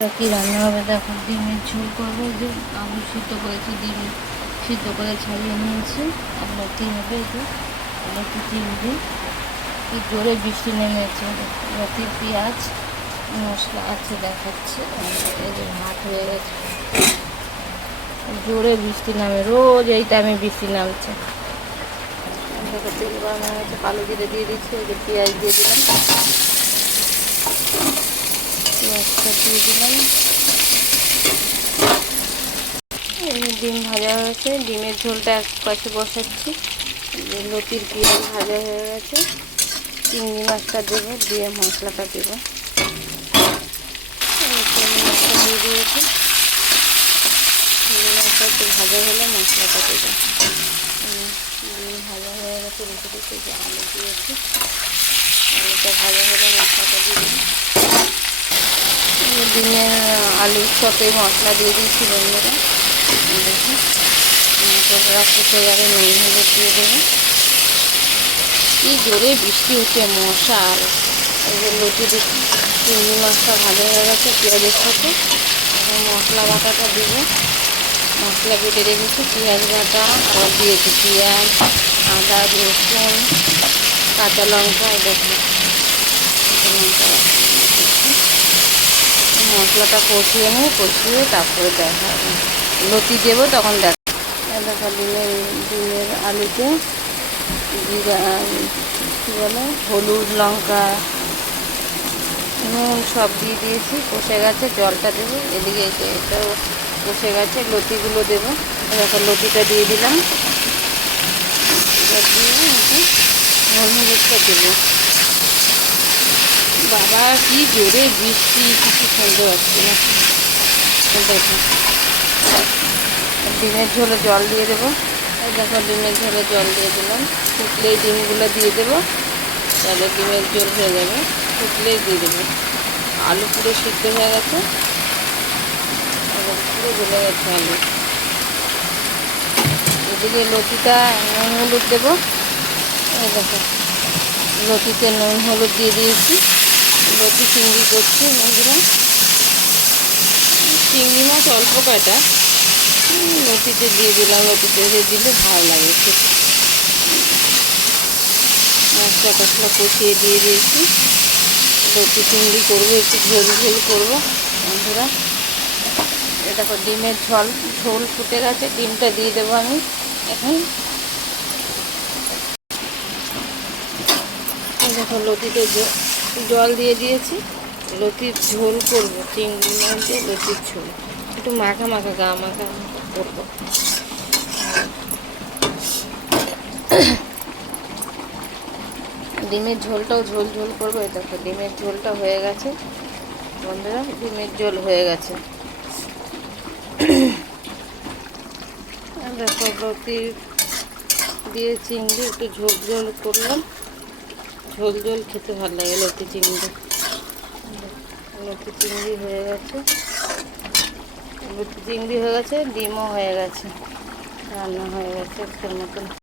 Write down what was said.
কি রান্না হবে দেখো, ডিমের ঝোল করবো। যে আলু সিদ্ধ করেছি, ডিম সিদ্ধ করে ছাড়িয়ে নিয়েছি। আর লতি হবে, এই যে লতি চিংড়ি। কি জোরে বৃষ্টি নেমেছে। লতি পেঁয়াজ মশলা আছে দেখাচ্ছে। এই যে ভাত হয়ে গেছে। জোরে বৃষ্টি নামে, রোজ এই টাইমে বৃষ্টি নামছে। দেখো তেল গরম হয়ে গেছে, কালো জিরে দিয়ে দিচ্ছি। এই যে পেঁয়াজ দিয়ে দিলাম, পেঁয়াজটা দিয়ে দিলাম। ডিম ভাজা হয়েছে, ডিমের ঝোলটা এক পাশে বসাচ্ছি। লতির পেঁয়াজ ভাজা হয়ে গেছে, চিংড়ি মাছটা দেবো, দিয়ে মশলাটা দেবো। চিংড়ি মাছটা দিয়ে দিয়েছি, চিংড়ি মাছটা একটু ভাজা হলে মশলাটা দেবো। ডিম ভাজা হয়ে গেছে, রেখে দিচ্ছি। যে আলু দিয়েছি, আলুটা ভাজা হলে মশলাটা দিয়ে দিই। ডিমের আলুর সাথে মশলা দিয়ে দিয়েছি বন্ধুরা। দেখুন মশলাটা ফুটে যাবে, নুন হলুদ দিয়ে দেবো। কি জোরে বৃষ্টি হচ্ছে, মশা। আর এই যে লতির চিংড়ি মাছটা ভাজা হয়ে গেছে পেঁয়াজের সাথে। এখন মশলা বাটাটা দেবো। মশলা বেটে রেখেছি, পেঁয়াজ বাটা আর দিয়েছি পেঁয়াজ, আদা, রসুন, কাঁচা লঙ্কা। দেখুন কাঁচা লঙ্কা মশলাটা কষিয়ে নিই, কষিয়ে তারপরে দেখা লতি দেবো, তখন দেখা ডিমের আলুতে জিরা, কী বলে, হলুদ, লঙ্কা, নুন সব দিয়ে দিয়েছি। কষে গেছে, জলটা দেবো। এদিকে এটাও কষে গেছে, লতিগুলো দেবো। এখন লতিটা দিয়ে দিলাম, দিয়ে নুন হলুদটা দেবো। বাবা কি জোরে বৃষ্টি, কিছু শুনতে পাচ্ছি না। দেখো ডিমের ঝোলে জল দিয়ে দেবো। এই দেখো ডিমের ঝোলে জল দিয়ে দিলাম। ফুটলেই ডিমগুলো দিয়ে দেবো, তাহলে ডিমের ঝোল হয়ে যাবে। ফুটলেই দিয়ে দেবো। আলু পুরো সিদ্ধ হয়ে গেছে, পুরো গলে গেছে আলু। এদিকে লতিটা নুন হলুদ দেবো। এই দেখো লতিতে নুন হলুদ দিয়ে দিয়েছি। লতি চিংড়ি করছি বন্ধুরা। চিংড়ি মাছ অল্প কয়টা লতিতে দিয়ে দিলাম, লতিতে দিলে ভালো লাগে খেতে। মশলা টশলা কষিয়ে দিয়ে দিয়েছি। লতি চিংড়ি করবো, একটু ঝোল ঝোল করবো বন্ধুরা। এটা দেখো ডিমের ঝোল ফুটে গেছে, ডিমটা দিয়ে দেবো আমি এখন। দেখো লতিতে জল দিয়ে দিয়েছি, লতির ঝোল করবো। চিংড়ি মাছ দিয়ে লতির ঝোল, একটু মাখা মাখা গা মাখা করবো। ডিমের ঝোলটাও ঝোল ঝোল করবো। এই দেখো ডিমের ঝোলটা হয়ে গেছে বন্ধুরা, ডিমের ঝোল হয়ে গেছে। দেখো লতি দিয়ে চিংড়ি একটু ঝোল ঝোল করলাম। ঝোল ঝোল খেতে ভালো লাগে লতি চিংড়ি। লতি চিংড়ি হয়ে গেছে, লতি চিংড়ি হয়ে গেছে, ডিমও হয়ে গেছে, রান্না হয়ে গেছে একটার মতন।